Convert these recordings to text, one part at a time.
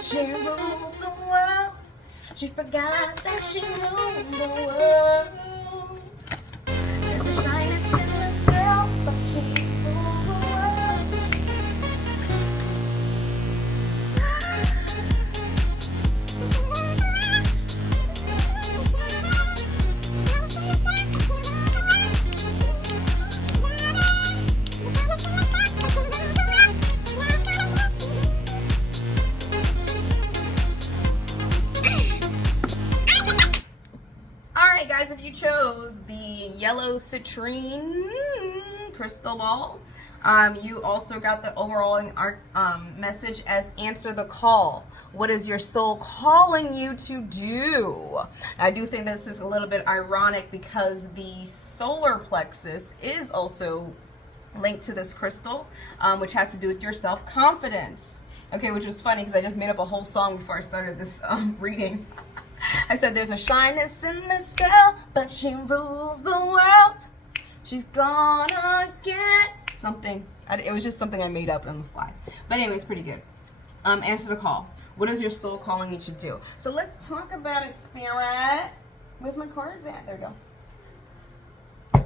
She rules the world. She forgot that she ruled the world. There's a shyness in this girl, but she rules the world. Alright guys, if you chose the yellow citrine crystal ball, you also got the overall message as answer the call. What is your soul calling you to do? I do think this is a little bit ironic because the solar plexus is also linked to this crystal, which has to do with your self-confidence. Okay, which was funny because I just made up a whole song before I started this reading. I said there's a shyness in this girl, but she rules the world. She's gonna get something. It was just something I made up on the fly. But anyways, pretty good. Answer the call. What is your soul calling you to do? So let's talk about it, Spirit. Where's my cards at? There we go.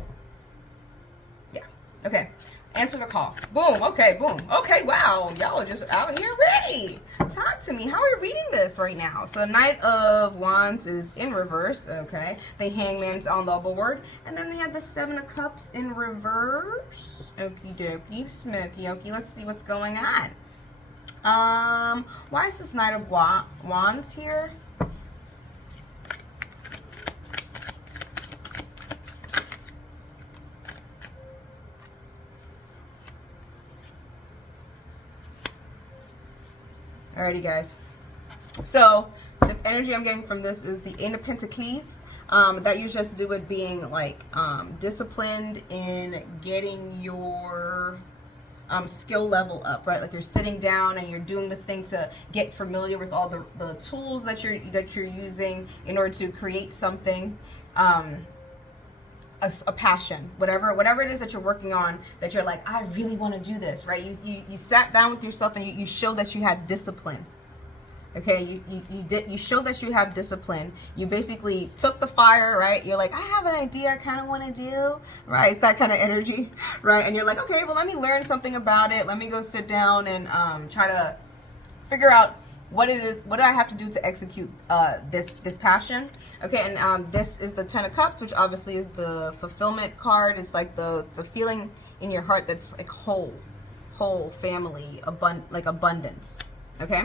Yeah. Okay. Answer the call. Boom. Okay. Boom. Okay. Wow. Y'all are just out here ready. Talk to me. How are we reading this right now? So Knight of Wands is in reverse. Okay. The Hangman's on the board. And then they have the Seven of Cups in reverse. Okie dokie. Smoky okie. Let's see what's going on. Why is this Knight of Wands here? Alrighty, guys. So the energy I'm getting from this is the Eight of Pentacles. That usually has to do with being like disciplined in getting your skill level up, right? Like you're sitting down and you're doing the thing to get familiar with all the tools that you're using in order to create something. A passion, whatever it is that you're working on, that you're like, I really want to do this, right? You sat down with yourself and you showed that you had discipline. Okay, you showed that you have discipline. You basically took the fire, right? You're like, I have an idea I kind of want to do, right? It's that kind of energy, right? And you're like, okay, well, let me learn something about it. Let me go sit down and try to figure out what it is, what do I have to do to execute this passion. Okay, and this is the Ten of Cups, which obviously is the fulfillment card. It's like the feeling in your heart that's like whole family, like abundance. Okay,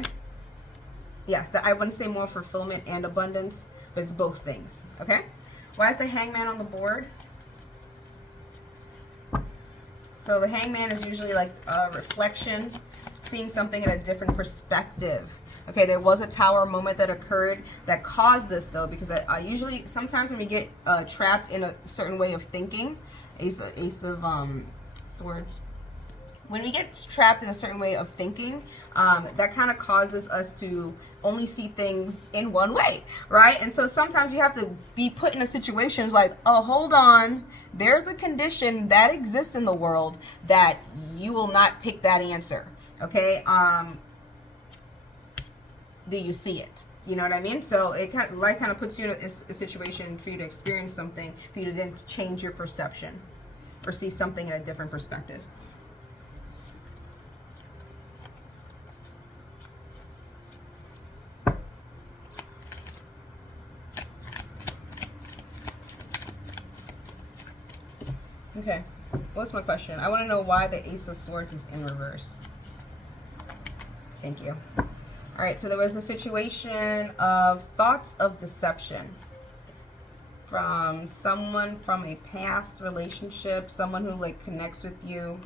yes, I want to say more fulfillment and abundance, but it's both things. Okay, why is the Hangman on the board? So the Hangman is usually like a reflection, seeing something in a different perspective. Okay, there was a tower moment that occurred that caused this, though, because I usually, sometimes when we get trapped in a certain way of thinking, Ace of Swords, when we get trapped in a certain way of thinking, that kind of causes us to only see things in one way, right? And so sometimes you have to be put in a situation like, oh, hold on, there's a condition that exists in the world that you will not pick that answer, okay? Do you see it? You know what I mean? So it life kind of puts you in a situation for you to experience something, for you to then change your perception or see something in a different perspective. Okay, what's my question? I want to know why the Ace of Swords is in reverse. Thank you. All right, so there was a situation of thoughts of deception from someone from a past relationship, someone who like connects with you.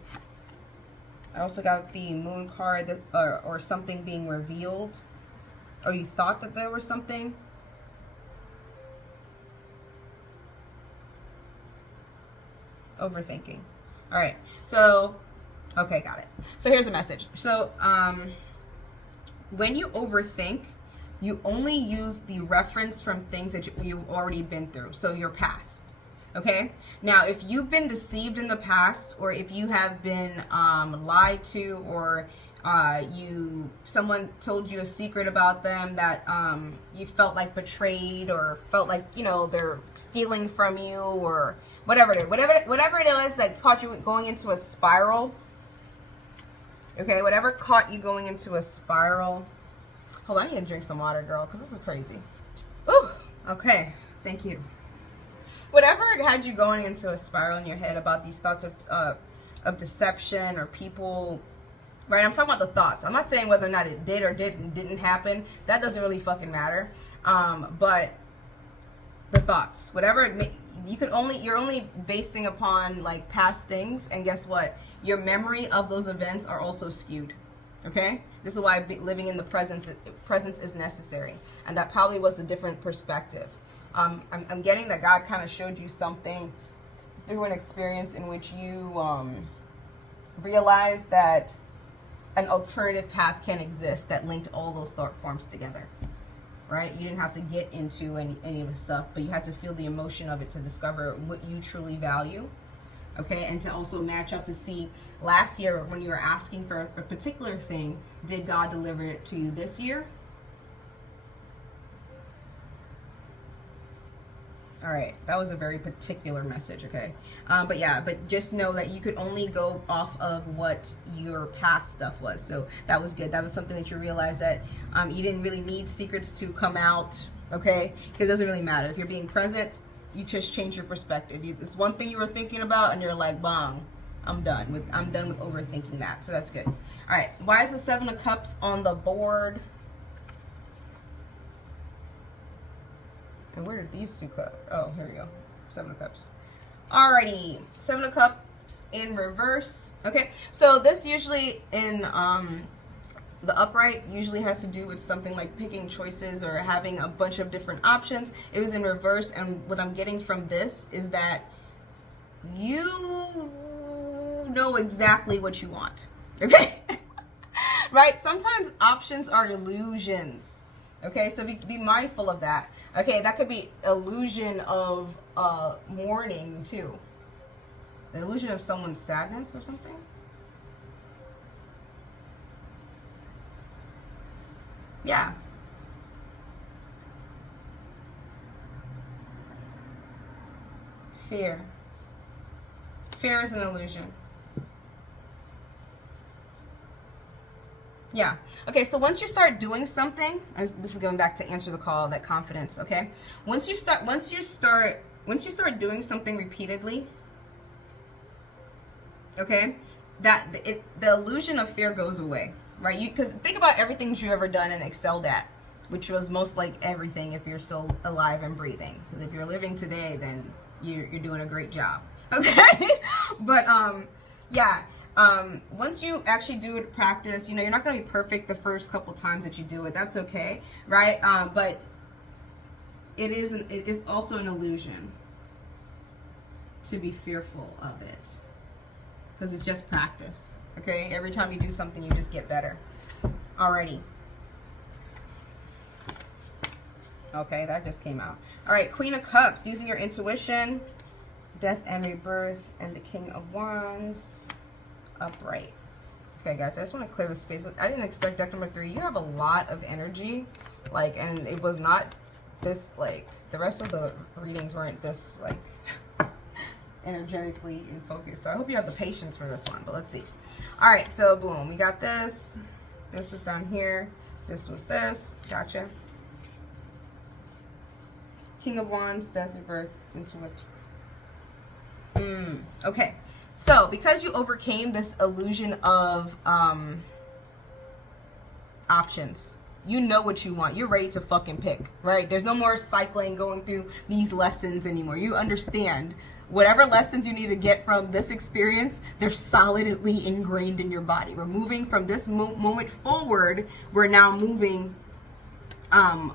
I also got the Moon card, that, or something being revealed, or you thought that there was something. Overthinking. All right, so, okay, got it. So here's a message. So, when you overthink, you only use the reference from things that you've already been through, so your past. Okay? Now, if you've been deceived in the past, or if you have been lied to, or Someone told you a secret about them that you felt like betrayed, or felt like, you know, they're stealing from you, or whatever it is that caught you going into a spiral. Okay, whatever caught you going into a spiral. Hold on, I need to drink some water, girl, because this is crazy. Ooh, okay, thank you. Whatever had you going into a spiral in your head about these thoughts of deception or people, right? I'm talking about the thoughts. I'm not saying whether or not it did or didn't happen. That doesn't really fucking matter. But the thoughts, whatever it may, you're only basing upon like past things, and guess what? Your memory of those events are also skewed. Okay, this is why living in the presence is necessary, and that probably was a different perspective. I'm getting that God kind of showed you something through an experience in which you realized that an alternative path can exist that linked all those thought forms together. Right? You didn't have to get into any of the stuff, but you had to feel the emotion of it to discover what you truly value. Okay, and to also match up to see last year when you were asking for a particular thing, did God deliver it to you this year? All right, that was a very particular message, okay? But just know that you could only go off of what your past stuff was. So that was good. That was something that you realized that you didn't really need secrets to come out, okay? Because it doesn't really matter. If you're being present, you just change your perspective. It's one thing you were thinking about, and you're like, bang, I'm done with overthinking that. So that's good. All right, why is the Seven of Cups on the board? And where did these two cups? Oh, here we go. Seven of Cups. Alrighty. Seven of Cups in reverse. Okay. So this usually in the upright usually has to do with something like picking choices or having a bunch of different options. It was in reverse, and what I'm getting from this is that you know exactly what you want. Okay? Right? Sometimes options are illusions. Okay? So be mindful of that. Okay, that could be illusion of mourning too. The illusion of someone's sadness or something. Yeah. Fear. Fear is an illusion. Yeah. Okay, so once you start doing something, this is going back to answer the call, that confidence, okay? Once you start doing something repeatedly, okay? The illusion of fear goes away, right? Because think about everything you've ever done and excelled at, which was most like everything if you're still alive and breathing. Because if you're living today, then you're doing a great job. Okay? But yeah. Once you actually do it, practice, you know, you're not going to be perfect the first couple times that you do it. That's okay, right? But it is also an illusion to be fearful of it, because it's just practice. Okay, every time you do something, you just get better. Alrighty. Okay, that just came out. All right, Queen of Cups, using your intuition, Death and Rebirth, and the King of Wands. Upright. Okay, guys, I just want to clear the space. I didn't expect deck number 3. You have a lot of energy, like, and it was not this, like, the rest of the readings weren't this, like, energetically in focus. So I hope you have the patience for this one, but let's see. All right, so boom, we got this. This was down here. This was this. Gotcha. King of Wands, Death, Rebirth, Intuition. Okay. So, because you overcame this illusion of options, you know what you want. You're ready to fucking pick, right? There's no more cycling, going through these lessons anymore. You understand whatever lessons you need to get from this experience, they're solidly ingrained in your body. We're moving from this moment forward. We're now moving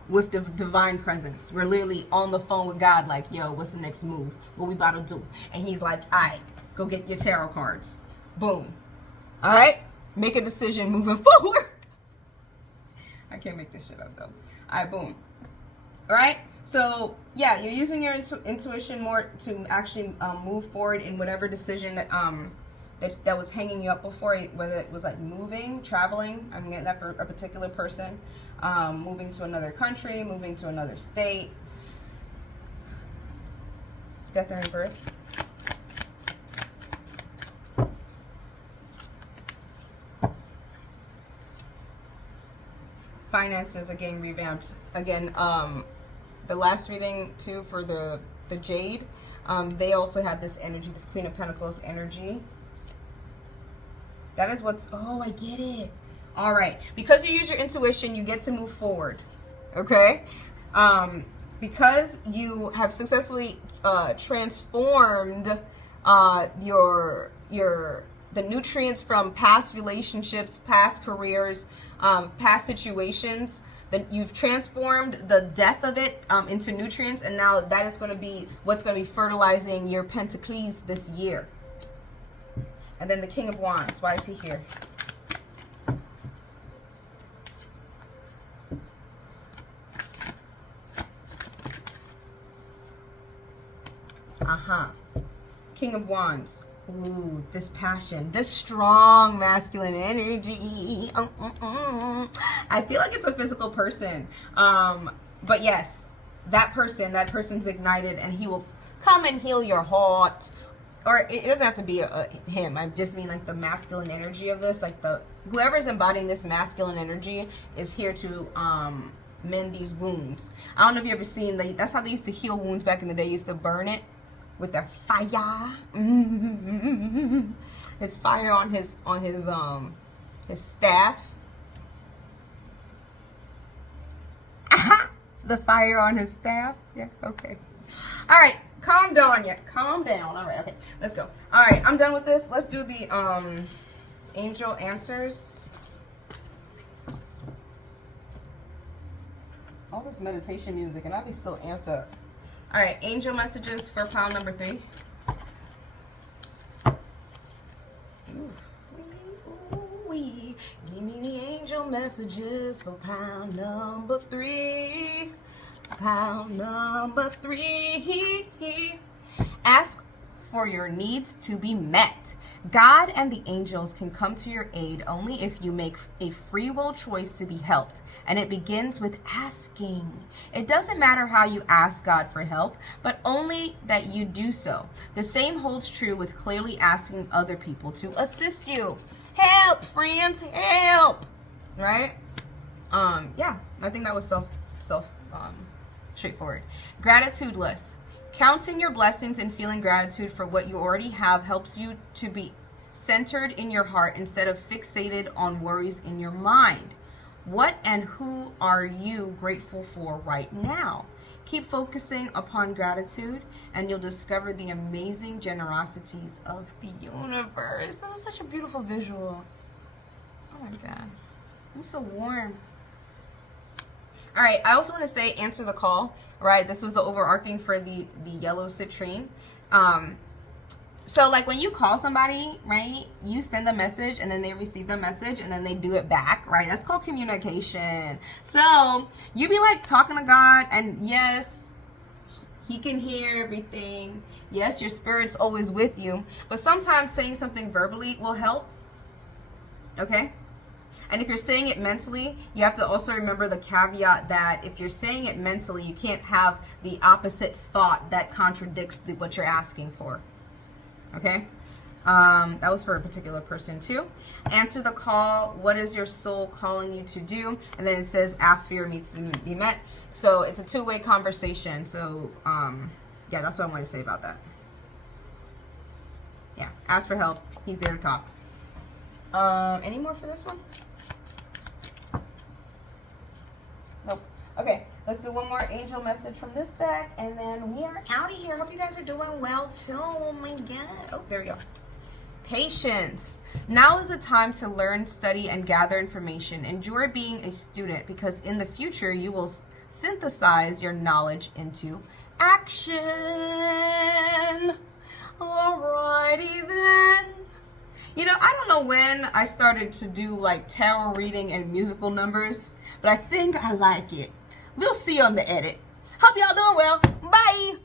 with the divine presence. We're literally on the phone with God like, yo, what's the next move? What we about to do? And he's like, all right, go get your tarot cards. Boom. All right? Make a decision moving forward. I can't make this shit up, though. All right, boom. All right? So, yeah, you're using your intuition more to actually move forward in whatever decision that that was hanging you up before, whether it was like moving, traveling. I'm getting that for a particular person. Moving to another country, moving to another state. Death and rebirth. Finances are getting revamped. Again, the last reading too for the Jade, they also had this energy, this Queen of Pentacles energy. That is what's, oh, I get it. All right. Because you use your intuition, you get to move forward. Okay? Because you have successfully transformed the nutrients from past relationships, past careers, past situations, then you've transformed the death of it into nutrients, and now that is going to be what's going to be fertilizing your Pentacles this year. And then the King of Wands. Why is he here? King of Wands. Ooh, this passion, this strong masculine energy. I feel like it's a physical person. But yes, that person's ignited, and he will come and heal your heart. Or it doesn't have to be him. I just mean like the masculine energy of this. Like whoever's embodying this masculine energy is here to mend these wounds. I don't know if you ever seen, that's how they used to heal wounds back in the day. They used to burn it with the fire. His fire on his staff. The fire on his staff. Yeah, okay. All right, calm down. Yeah, calm down. All right, okay, let's go. All right, I'm done with this. Let's do the angel answers. All this meditation music, and I'll be still amped up. All right, angel messages for pile number 3. Give me the angel messages for pile number 3. Pile number 3. Ask for your needs to be met. God and the angels can come to your aid only if you make a free will choice to be helped. And it begins with asking. It doesn't matter how you ask God for help, but only that you do so. The same holds true with clearly asking other people to assist you. Help, friends, help. Right? Yeah, I think that was straightforward. Gratitudeless. Counting your blessings and feeling gratitude for what you already have helps you to be centered in your heart instead of fixated on worries in your mind. What and who are you grateful for right now? Keep focusing upon gratitude and you'll discover the amazing generosities of the universe. This is such a beautiful visual. Oh my God. It's so warm. All right, I also want to say answer the call, right? This was the overarching for the yellow citrine. So like when you call somebody, right, you send a message and then they receive the message and then they do it back, right? That's called communication. So you be like talking to God, and yes, he can hear everything. Yes, your spirit's always with you, but sometimes saying something verbally will help. Okay? And if you're saying it mentally, you have to also remember the caveat that if you're saying it mentally, you can't have the opposite thought that contradicts what you're asking for. Okay? That was for a particular person too. Answer the call. What is your soul calling you to do? And then it says ask for your needs to be met. So it's a two-way conversation. So yeah, that's what I wanted to say about that. Yeah, ask for help. He's there to talk. Any more for this one? Nope. Okay, let's do one more angel message from this deck, and then we are out of here. Hope you guys are doing well too. Oh my God. Oh, there we go. Patience. Now is the time to learn, study, and gather information. Enjoy being a student because in the future you will synthesize your knowledge into action. Alrighty then. You know, I don't know when I started to do like tarot reading and musical numbers, but I think I like it. We'll see you on the edit. Hope y'all doing well. Bye.